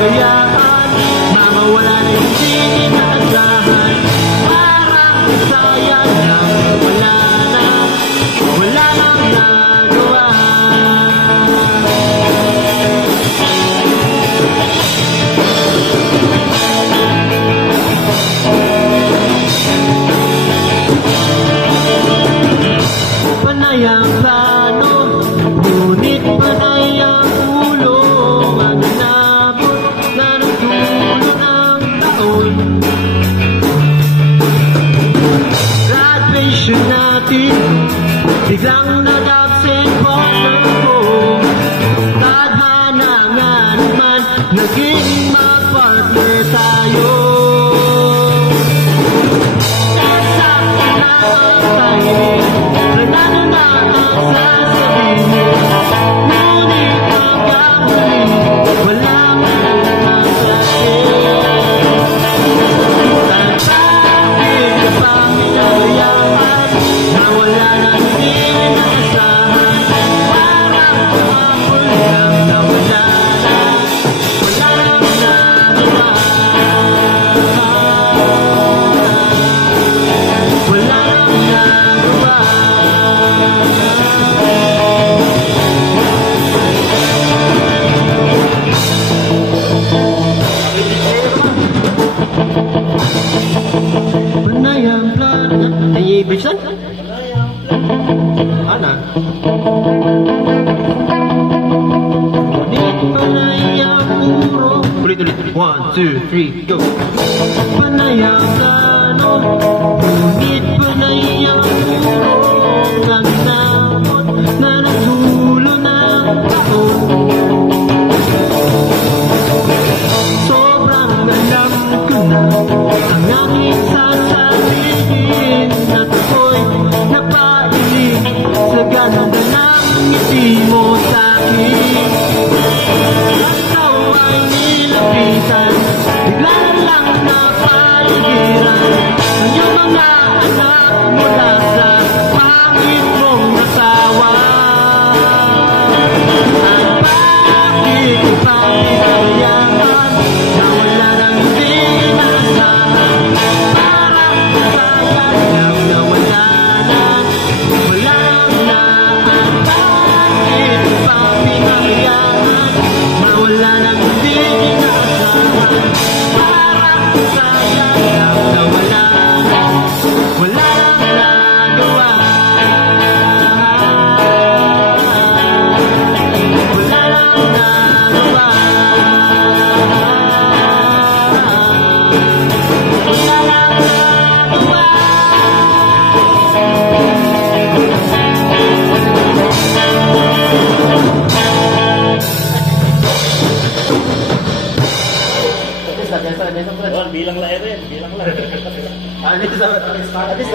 pinagayaan, mawawala na yung di inaasahan. Parang sayang lang, wala nang nagawa. Panay ang plano, ngunit panay ang ulo. Ang inabot na ng dulo ng taon. Graduation natin, biglang nag-absent partner ko. Tadhana nga naman, naging mag-partner tayo. Kasama na ang timing, planado na ang sasabihin. Ngunit hanggang huli, wala ka naman sa'kin. Bakit ka pa pinabayaan, nawala na hindi inaasahan. Parang kahapon lang na wala nang nagawa. Wala nang nagawa. Panay ang plan. Ay, Bridgeton? Ana? Ngunit panay ang puro. Ulit. 1, 2, 3, go. Panay ang plano, ngunit panay ang puro. Ang inabot na ng dulo ng taon. Sobrang alam ko na ang aking sasabihin, at ako'y napailing sa ganda ng ngiti mo sa'kin. At ikaw ay nilapitan, bigla lang napaligiran ang iyong mga anak mula sa pangit mong nasawa. At bakit pa pinabayaan, nawala nang hindi inaasahan. Parang sayang lang na wala nang bakit pa pinabayaan, nawala nang hindi inaasahan. Parang sayang lang na wala nang nagawa. Wala nang nagawa. Wala nang nagawa. Bilang lang rin, bilang lang. At least